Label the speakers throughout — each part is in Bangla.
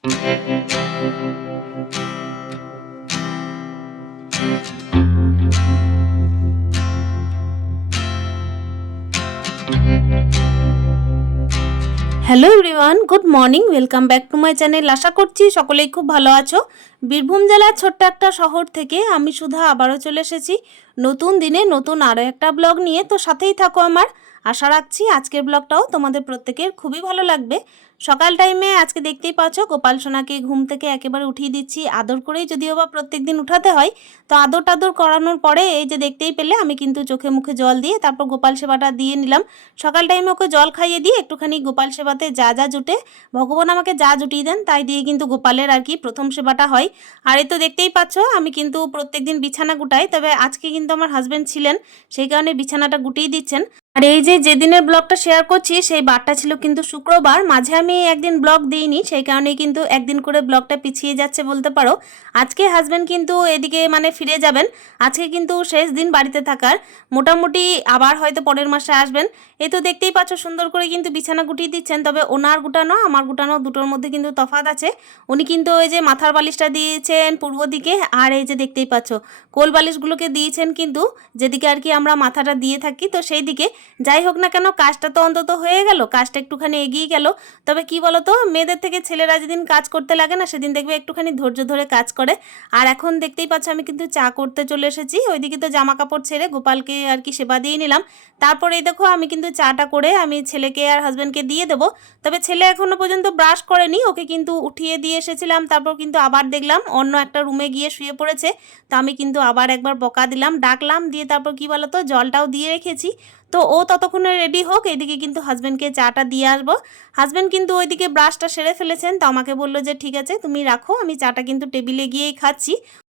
Speaker 1: Hello everyone good morning welcome back to my channel আশা করছি সকলেই খুব ভালো আছো। বীরভূম জেলার ছোট্ট একটা শহর থেকে আমি সুধা আবারও চলে এসেছি। নতুন দিনে নতুন আরও একটা ব্লগ নিয়ে, তো সাথেই থাকো আমার। আশা রাখছি আজকের ব্লগটাও তোমাদের প্রত্যেকের খুবই ভালো লাগবে। সকাল টাইমে আজকে দেখতেই পাচ্ছ গোপাল সোনাকে ঘুম থেকে একেবারে উঠিয়ে দিচ্ছি। আদর করেই যদিও বা প্রত্যেক দিন উঠাতে হয়, তো আদর টাদর করানোর পরে এই যে দেখতেই পেলে আমি কিন্তু চোখে মুখে জল দিয়ে তারপর গোপাল সেবাটা দিয়ে নিলাম। সকাল টাইমে ওকে জল খাইয়ে দিয়ে একটুখানি গোপাল সেবাতে যা যা জুটে, ভগবান আমাকে যা জুটিয়ে দেন তাই দিয়ে কিন্তু গোপালের আর কি প্রথম সেবাটা হয়। আর এই তো দেখতেই পাচ্ছ আমি কিন্তু প্রত্যেকদিন বিছানা গুটাই, তবে আজকে কিন্তু আমার হাজব্যান্ড ছিলেন, সেই কারণে বিছানাটা গুটিয়ে দিচ্ছেন। আর এই যে যেদিনের ব্লগটা শেয়ার করছি, সেই বারটা ছিল কিন্তু শুক্রবার। মাঝে আমি একদিন ব্লগ দিইনি, সেই কারণে কিন্তু একদিন করে ব্লগটা পিছিয়ে যাচ্ছে বলতে পারো। আজকে হাজব্যান্ড কিন্তু এদিকে মানে ফিরে যাবেন। আজকে কিন্তু শেষ দিন বাড়িতে থাকার। মোটামুটি আবার হয়তো পরের মাসে আসবেন। এই তো দেখতেই পাচ্ছ, সুন্দর করে কিন্তু বিছানা গুটিয়ে দিচ্ছেন। তবে ওনার গুটানো, আমার গুটানো দুটোর মধ্যে কিন্তু তফাত আছে। উনি কিন্তু ওই যে মাথার বালিশটা দিয়েছেন পূর্ব দিকে, আর এই যে দেখতেই পাচ্ছ, কোল বালিশগুলোকে দিয়েছেন কিন্তু, যেদিকে আর কি আমরা মাথাটা দিয়ে থাকি, তো সেই দিকে। যাই হোক না কেন, কাজটা তো অন্তত হয়ে গেল, কাজটা একটুখানি এগিয়ে গেল। তবে কি বলতো, মেয়েদের থেকে ছেলেরা যেদিন কাজ করতে লাগে না, সেদিন দেখবে একটুখানি ধৈর্য ধরে কাজ করে। আর এখন দেখতেই পাচ্ছ, আমি কিন্তু চা করতে চলে এসেছি। ওইদিকে তো জামা কাপড় ছেড়ে গোপালকে আর কি সেবা দিয়ে নিলাম। তারপরে এই দেখো, আমি কিন্তু চাটা করে আমি ছেলেকে আর হাজব্যান্ডকে দিয়ে দেবো। তবে ছেলে এখনও পর্যন্ত ব্রাশ করেনি, ওকে কিন্তু উঠিয়ে দিয়ে এসেছিলাম। তারপর কিন্তু আবার দেখলাম, অন্য একটা রুমে গিয়ে শুয়ে পড়েছে। তো আমি কিন্তু আবার একবার বকা দিলাম, ডাকলাম, দিয়ে তারপর কি বলতো, জলটাও দিয়ে রেখেছি। তো ও ততক্ষণে রেডি হোক, এদিকে কিন্তু হাজব্যান্ডকে চাটা দিয়ে আসব। হাজব্যান্ড কিন্তু ওইদিকে ব্রাশটা সেরে ফেলেছেন, তো আমাকে বলল যে, ঠিক আছে, তুমি রাখো, আমি চাটা কিন্তু টেবিলে গিয়েই খাচ্ছি।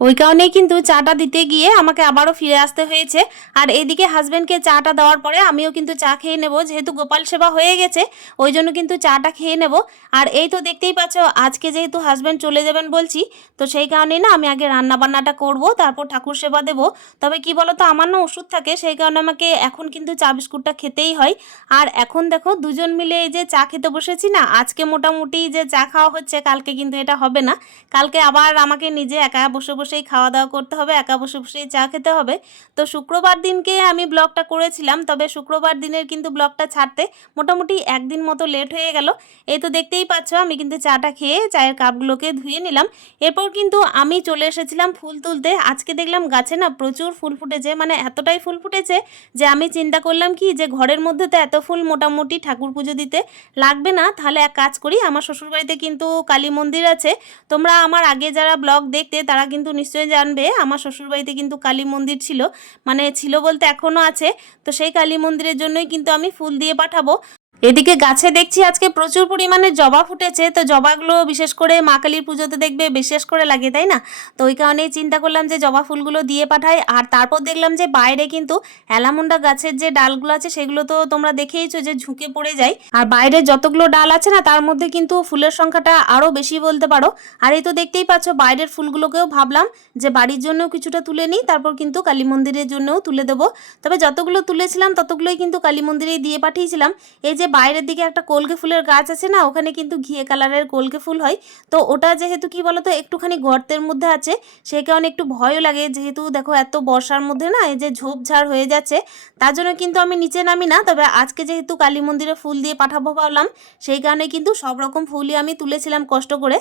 Speaker 1: ওই কারণেই কিন্তু চাটা দিতে গিয়ে আমাকে আবারও ফিরে আসতে হয়েছে। আর এদিকে হাজব্যান্ডকে চাটা দেওয়ার পরে আমিও কিন্তু চা খেয়ে নেব, যেহেতু গোপাল সেবা হয়ে গেছে, ওই জন্য কিন্তু চাটা খেয়ে নেব। আর এই তো দেখতেই পাচ্ছ, আজকে যেহেতু হাজব্যান্ড চলে যাবেন বলছি, তো সেই কারণেই না আমি আগে রান্না বান্নাটা করব, তারপর ঠাকুর সেবা দেব। তবে কি বলো তো আমার না ওষুধ থাকে, সেই কারণে আমাকে এখন কিন্তু চা বিস্কুটটা খেতেই হয়। আর এখন দেখো, দুজন মিলে এই যে চা খেতে বসেছি না, আজকে মোটামুটি যে চা খাওয়া হচ্ছে, কালকে কিন্তু এটা হবে না। কালকে আবার আমাকে নিজে একা বসে বসেই খাওয়া দাওয়া করতে হবে, একা বসে বসেই চা খেতে হবে। তো শুক্রবার দিনকে আমি ব্লগটা করেছিলাম, তবে শুক্রবার দিনের কিন্তু ব্লগটা ছাড়তে মোটামুটি একদিন মতো লেট হয়ে গেল। এই তো দেখতেই পাচ্ছ, আমি কিন্তু চাটা খেয়ে চায়ের কাপগুলোকে ধুয়ে নিলাম। এরপর কিন্তু আমি চলে এসেছিলাম ফুল তুলতে। আজকে দেখলাম গাছে না প্রচুর ফুল ফুটেছে মানে এতটাই ফুল ফুটেছে যে আমি চিন্তা করলাম কি যে ঘরের মধ্যে তো এত ফুল মোটামুটি ঠাকুর পুজো দিতে লাগবে না। তাহলে এক কাজ করি, আমার শ্বশুরবাড়িতে কিন্তু কালী মন্দির আছে। তোমরা আমার আগে যারা ব্লগ দেখতে তারা কিন্তু নিশ্চয়ই জানবে। আমার শ্বশুরবাড়িতে কিন্তু কালী মন্দির ছিল মানে ছিল বলতে এখনও আছে। তো সেই কালী মন্দিরের জন্যই কিন্তু আমি ফুল দিয়ে পাঠাবো। এদিকে গাছে দেখছি আজকে প্রচুর পরিমাণে জবা ফুটেছে। তো জবাগুলো বিশেষ করে মা কালীর পুজোতে দেখবে বিশেষ করে লাগে, তাই না? তো ওই কারণেই চিন্তা করলাম যে জবা ফুলগুলো দিয়ে পাঠাই। আর তারপর দেখলাম যে বাইরে কিন্তু অ্যালামুন্ডা গাছের যে ডালগুলো আছে, সেগুলো তো তোমরা দেখেইছো যে ঝুঁকে পড়ে যায়। আর বাইরে যতগুলো ডাল আছে না, তার মধ্যে কিন্তু ফুলের সংখ্যাটা আরও বেশি বলতে পারো। আর এই তো দেখতেই পাচ্ছ, বাইরের ফুলগুলোকেও ভাবলাম যে বাড়ির জন্যও কিছুটা তুলে নিই, তারপর কিন্তু কালী মন্দিরের জন্যও তুলে দেবো। তবে যতগুলো তুলেছিলাম, ততগুলোই কিন্তু কালী মন্দিরেই দিয়ে পাঠিয়েছিলাম। এই যে বাইরের দিকে একটা কলকে ফুলের গাছ আছে না, ওখানে কিন্তু ঘিয়ে কালারের কলকে ফুল হয়। তো ওটা যেহেতু কি বলতো, একটুখানি গর্তের মধ্যে আছে সেই কারণে একটু ভয়ও লাগে। যেহেতু দেখো এত বর্ষার মধ্যে না, এই যে ঝোপঝাড় হয়ে যাচ্ছে, তার জন্য কিন্তু আমি নিচে নামি না। তবে আজকে যেহেতু কালী মন্দিরে ফুল দিয়ে পাঠাবো ভাবলাম, সেই কারণে কিন্তু সব রকম ফুলই আমি তুলেছিলাম কষ্ট করে।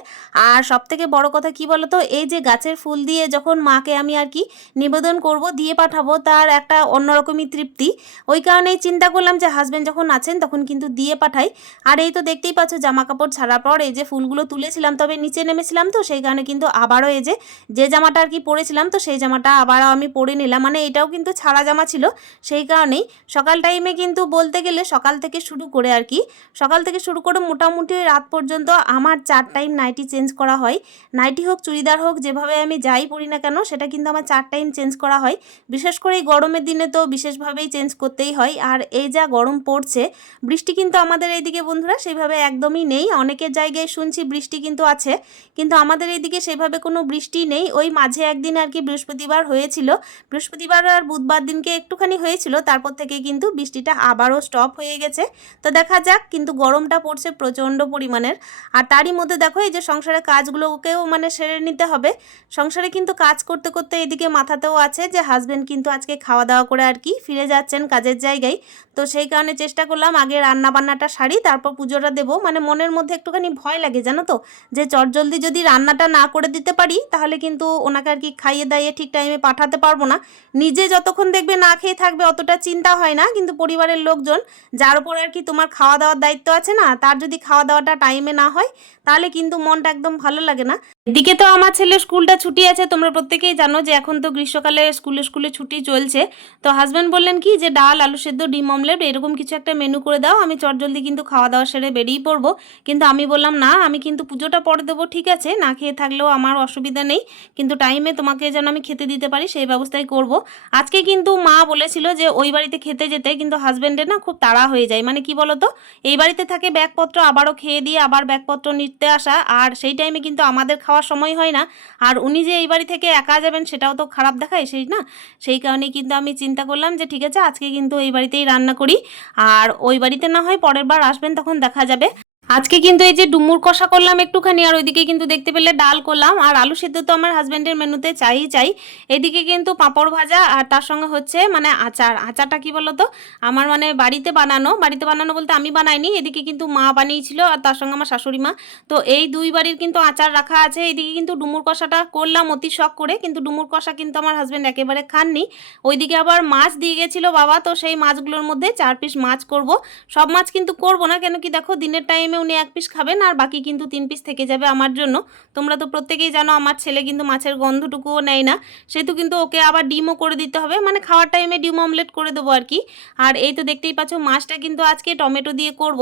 Speaker 1: আর সব থেকে বড় কথা কি বলতো, এই যে গাছের ফুল দিয়ে যখন মাকে আমি আর কি নিবেদন করব, দিয়ে পাঠাবো, তার একটা অন্যরকমই তৃপ্তি। ওই কারণেই চিন্তা করলাম যে হাজব্যান্ড যখন আছেন, তখন কিন্তু দিয়ে পাঠাই। আর এই তো দেখতেই পাচ্ছ জামা কাপড় ছাড়ার পর এই যে ফুলগুলো তুলেছিলাম, তবে নিচে নেমেছিলাম তো, সেই কারণে কিন্তু আবারও এই যে যে জামাটা আর কি পরেছিলাম তো, সেই জামাটা আবারও আমি পরে নিলাম। মানে এটাও কিন্তু ছাড়া জামা ছিল, সেই কারণেই সকাল টাইমে কিন্তু বলতে গেলে সকাল থেকে শুরু করে আর কি, সকাল থেকে শুরু করে মোটামুটি রাত পর্যন্ত আমার চার টাইম নাইটি চেঞ্জ করা হয়। নাইটি হোক, চুড়িদার হোক, যেভাবে আমি যাই পরি না কেন, সেটা কিন্তু আমার চার টাইম চেঞ্জ করা হয়। বিশেষ করে এই গরমের দিনে তো বিশেষভাবেই চেঞ্জ করতেই হয়। আর এই যা গরম পড়ছে, বৃষ্টি বৃষ্টি কিন্তু আমাদের এইদিকে বন্ধুরা সেইভাবে একদমই নেই। অনেকের জায়গায় শুনছি বৃষ্টি কিন্তু আছে, কিন্তু আমাদের এইদিকে সেভাবে কোনো বৃষ্টি নেই। ওই মাঝে একদিন আর কি বৃহস্পতিবার হয়েছিল। বৃহস্পতিবার আর বুধবার দিনকে একটুখানি হয়েছিল, তারপর থেকে কিন্তু বৃষ্টিটা আবারও স্টপ হয়ে গেছে। তো দেখা যাক, কিন্তু গরমটা পড়ছে প্রচণ্ড পরিমাণের। আর তারই মধ্যে দেখো, এই যে সংসারের কাজগুলোকেও মানে সেরে নিতে হবে। সংসারে কিন্তু কাজ করতে করতে এদিকে মাথাতেও আছে যে হাজব্যান্ড কিন্তু আজকে খাওয়া দাওয়া করে আর কি ফিরে যাচ্ছেন কাজের জায়গায়। তো সেই কারণে চেষ্টা করলাম আগে রান্না বান্নাটা সারি, তারপর পুজোটা দেবো। মানে মনের মধ্যে একটুখানি ভয় লাগে, জানো তো? যে চটজলদি যদি রান্নাটা না করে দিতে পারি, তাহলে কিন্তু ওনাকে আর কি খাইয়ে দাইয়ে ঠিক টাইমে পাঠাতে পারব না। নিজে যতক্ষণ দেখবে না খেয়ে থাকবে, অতটা চিন্তা হয় না। কিন্তু পরিবারের লোকজন, যার উপর আর কি তোমার খাওয়া দাওয়ার দায়িত্ব আছে না, তার যদি খাওয়া দাওয়াটা টাইমে না হয়, তাহলে কিন্তু মনটা একদম ভালো লাগে না। এদিকে তো আমার ছেলে স্কুলটা ছুটি আছে, তোমরা প্রত্যেকেই জানো যে এখন তো গ্রীষ্মকালে স্কুলে স্কুলে ছুটি চলছে। তো হাজব্যান্ড বললেন কি যে ডাল, আলু সেদ্ধ, ডিম অমলেট এরকম কিছু একটা মেনু করে দাও, আমি চটজলদি কিন্তু খাওয়া দাওয়া সেরে বেরিয়ে পড়ব। কিন্তু আমি বললাম, না, আমি কিন্তু পুজোটা পরে দেবো, ঠিক আছে, না খেয়ে থাকলেও আমার অসুবিধা নেই। কিন্তু টাইমে তোমাকে যেন আমি খেতে দিতে পারি, সেই ব্যবস্থাই করব। আজকে কিন্তু মা বলেছিল যে ওই বাড়িতে খেতে যেতে, কিন্তু হাজব্যান্ডের না খুব তাড়া হয়ে যায়। মানে কি বলতো, এই বাড়িতে থাকে ব্যাগপত্র, আবারও খেয়ে দিয়ে আবার ব্যাগপত্র নিতে আসা, আর সেই টাইমে কিন্তু আমাদের খাওয়ার সময় হয় না। আর উনি যে এই বাড়ি থেকে একা যাবেন সেটাও তো খারাপ দেখায় সেই না? সেই কারণে কিন্তু আমি চিন্তা করলাম যে ঠিক আছে, আজকে কিন্তু এই বাড়িতেই রান্না করি। আর ওই বাড়িতে না হয় পরের বার আসবেন তখন দেখা যাবে। আজকে কিন্তু এই যে ডুমুর কষা করলাম একটুখানি, আর ওইদিকে কিন্তু দেখতে পেলে ডাল করলাম। আর আলু সিদ্ধ তো আমার হাজব্যান্ডের মেনুতে চাই চাই। এদিকে কিন্তু পাঁপড় ভাজা, আর তার সঙ্গে হচ্ছে মানে আচার। আচারটা কি বলতো? আমার মানে বাড়িতে বানানো বাড়িতে বানানো বলতে আমি বানাইনি, এদিকে কিন্তু মা বানিয়েছিল, আর তার সঙ্গে আমার শাশুড়ি মা। তো এই দুই বাড়ির কিন্তু আচার রাখা আছে। এদিকে কিন্তু ডুমুর কষাটা করলাম অতি শখ করে, কিন্তু ডুমুর কষা কিন্তু আমার হাজব্যান্ড একেবারে খাননি। ওইদিকে আবার মাছ দিয়ে গেছিল বাবা, তো সেই মাছগুলোর মধ্যে চার পিস মাছ করব। সব মাছ কিন্তু করব না, কেন কি দেখো দিনের টাইমে উনি এক পিস খাবেন আর বাকি কিন্তু তিন পিস থেকে যাবে আমার জন্য। তোমরা তো প্রত্যেকেই জানো আমার ছেলে কিন্তু মাছের গন্ধটুকুও নেয় না। সেহেতু কিন্তু ওকে আবার ডিমও করে দিতে হবে। মানে খাওয়ার টাইমে ডিম অমলেট করে দেবো আর কি। আর এই তো দেখতেই পাচ্ছ মাছটা কিন্তু আজকে টমেটো দিয়ে করব।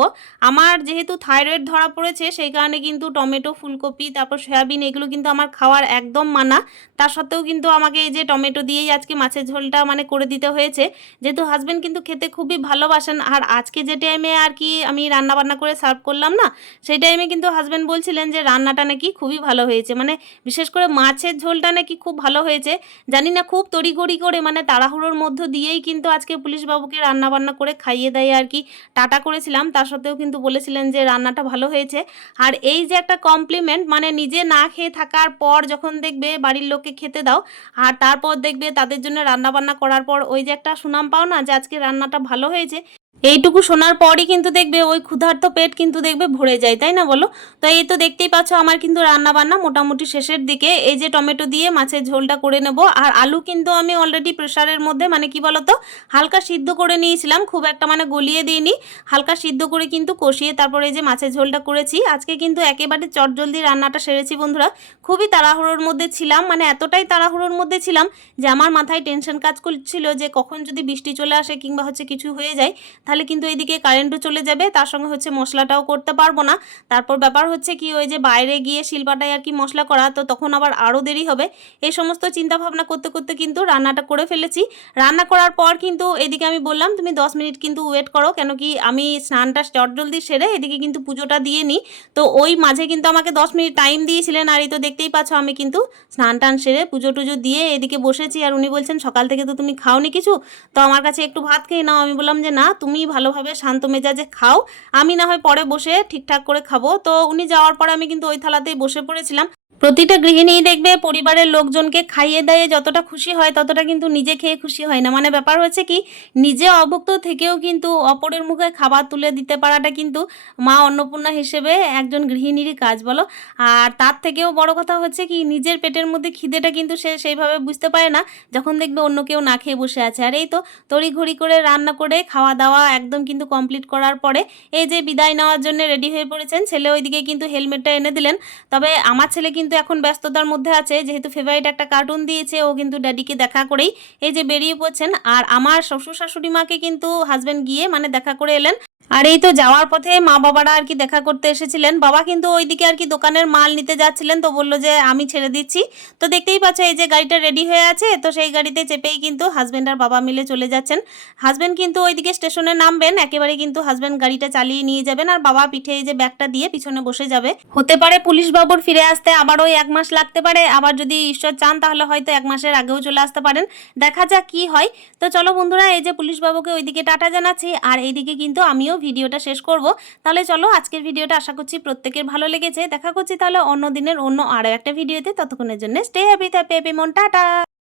Speaker 1: আমার যেহেতু থাইরয়েড ধরা পড়েছে, সেই কারণে কিন্তু টমেটো, ফুলকপি, তারপর সয়াবিন এগুলো কিন্তু আমার খাওয়ার একদম মানা। তার সত্ত্বেও কিন্তু আমাকে এই যে টমেটো দিয়েই আজকে মাছের ঝোলটা মানে করে দিতে হয়েছে। যেহেতু হাজব্যান্ড কিন্তু খেতে খুবই ভালোবাসেন। আর আজকে যে টাইমে আর কি আমি রান্না বান্না করে সার্ভ করলাম না? সেই টাইমে কিন্তু হাজব্যান্ড বলছিলেন যে, রান্নাটা নাকি খুবই ভালো হয়েছে। মানে বিশেষ করে মাছের ঝোলটা নাকি খুব ভালো হয়েছে। জানি না, খুব তড়িঘড়ি করে মানে তাড়াহুড়োর মধ্য দিয়েই কিন্তু আজকে পুলিশ বাবুকে রান্না বান্না করে খাইয়ে দেয় আর কি। টাটা করেছিলাম, তার সত্ত্বেও কিন্তু বলেছিলেন যে, রান্নাটা ভালো হয়েছে। আর এই যে একটা কমপ্লিমেন্ট মানে নিজে না খেয়ে থাকার পর যখন দেখবে বাড়ির লোককে খেতে দাও, আর তারপর দেখবে তাদের জন্য রান্না বান্না করার পর ওই যে একটা সুনাম পাও না, যে আজকে রান্নাটা ভালো হয়েছে। এইটুকু শোনার পরই কিন্তু দেখবে ওই ক্ষুধার্ত পেট কিন্তু দেখবে ভরে যায়, তাই না বলো? তো এই তো দেখতেই পাচ্ছ আমার কিন্তু রান্না বান্না মোটামুটি শেষের দিকে। এই যে টমেটো দিয়ে মাছের ঝোলটা করে নেব। আর আলু কিন্তু আমি অলরেডি প্রেশারের মধ্যে মানে কি বলতো, হালকা সিদ্ধ করে নিয়েছিলাম, খুব একটা মানে গলিয়ে দিইনি। হালকা সিদ্ধ করে কিন্তু কষিয়ে তারপরে এই যে মাছের ঝোলটা করেছি। আজকে কিন্তু একেবারে চটজলদি রান্নাটা সেরেছি বন্ধুরা। খুবই তাড়াহুড়োর মধ্যে ছিলাম মানে এতটাই তাড়াহুড়োর মধ্যে ছিলাম যে আমার মাথায় টেনশন কাজ করছিল যে কখন যদি বৃষ্টি চলে আসে কিংবা হচ্ছে কিছু হয়ে যায় তাহলে কিন্তু এদিকে কারেন্টও চলে যাবে, তার সঙ্গে হচ্ছে মশলাটাও করতে পারব না। তারপর ব্যাপার হচ্ছে কি, ওই যে বাইরে গিয়ে শিলপাটায় আর কি মশলা করা, তো তখন আবার আরও দেরি হবে। এই সমস্ত চিন্তা ভাবনা করতে করতে কিন্তু রান্নাটা করে ফেলেছি। রান্না করার পর কিন্তু এদিকে আমি বললাম, তুমি দশ মিনিট কিন্তু ওয়েট করো, কেন কি আমি স্নানটা জলদি সেরে এদিকে কিন্তু পুজোটা দিয়ে নিই। তো ওই মাঝে কিন্তু আমাকে দশ মিনিট টাইম দিয়েছিলেন, আর এই তো দেখতেই পাচ্ছ আমি কিন্তু স্নান টান সেরে পুজো টুজো দিয়ে এদিকে বসেছি। আর উনি বলছেন, সকাল থেকে তো তুমি খাওনি কিছু? তো আমার কাছে একটু ভাত খেয়ে নাও। আমি বললাম যে, না, তুমি ভালোভাবে শান্ত মেজাজে খাও। আমি না হয় পরে বসে ঠিকঠাক করে খাব। তো উনি যাওয়ার পরে আমি কিন্তু ওই থালাতেই বসে পড়েছিলাম। প্রতিটা গৃহিণী দেখবে পরিবারের লোকজনকে খাইয়ে দেয় যতটা খুশি হয় ততটা কিন্তু নিজে খেয়ে খুশি হয় না। মানে ব্যাপার হচ্ছে কি, নিজে অভুক্ত থেকেও কিন্তু অপরের মুখে খাবার তুলে দিতে পারাটা কিন্তু মা অন্নপূর্ণা হিসেবে একজন গৃহিণীরই কাজ বলো। আর তার থেকেও বড় কথা হচ্ছে কি, নিজের পেটের মধ্যে খিদেটা কিন্তু সে সেইভাবে বুঝতে পারে না, যখন দেখবে অন্য কেউ না খেয়ে বসে আছে। আর এই তো তড়িঘড়ি করে রান্না করে খাওয়া দাওয়া একদম কিন্তু কমপ্লিট করার পরে এই যে বিদায় নেওয়ার জন্য রেডি হয়ে পড়েছেন, ছেলে ওইদিকে কিন্তু হেলমেটটা এনে দিলেন। তবে আমার ছেলে কিন্তু এখন ব্যস্ততার মধ্যে আছে, যেহেতু ফেভারিট একটা কার্টুন দিয়েছে, ও কিন্তু ড্যাডিকে দেখা করেই এই যে বেরিয়ে পড়ছেন। আর আমার শ্বশুর শাশুড়ি মাকে কিন্তু হাজব্যান্ড গিয়ে মানে দেখা করে এলেন। আর এই তো যাওয়ার পথে মা বাবারা আর কি দেখা করতে এসেছিলেন। বাবা কিন্তু ওইদিকে আর কি দোকানের মাল নিতে যাচ্ছিলেন, তো বলল যে আমি ছেড়ে দিচ্ছি। তো দেখতেই পাচ্ছ এই যে গাড়িটা রেডি হয়ে আছে, তো সেই গাড়িতে চেপেই কিন্তু হাজব্যান্ড আর বাবা মিলে চলে যাচ্ছেন। হাজব্যান্ড কিন্তু ওইদিকে স্টেশনে নামবেন একেবারে কিন্তু হাজব্যান্ড গাড়িটা চালিয়ে নিয়ে যাবেন আর বাবা পিঠে এই যে ব্যাগটা দিয়ে পিছনে বসে যাবে। হতে পারে পুলিশ বাবুর ফিরে আসতে আবার ওই এক মাস লাগতে পারে, আবার যদি ঈশ্বর চান তাহলে হয়তো এক মাসের আগেও চলে আসতে পারেন। দেখা যাক কি হয়। তো চলো বন্ধুরা, এই যে পুলিশ বাবুকে ওইদিকে টাটা জানাচ্ছি, আর এইদিকে কিন্তু আমিও ভিডিওটা শেষ করব। তাহলে চলো আজকের ভিডিওটা আশা করছি প্রত্যেকের ভালো লেগেছে। দেখা করছি তাহলে অন্য দিনের অন্য আরও একটা ভিডিওতে। ততক্ষণের জন্য স্টে হ্যাপি হ্যাপি হ্যাপি মন, টাটা!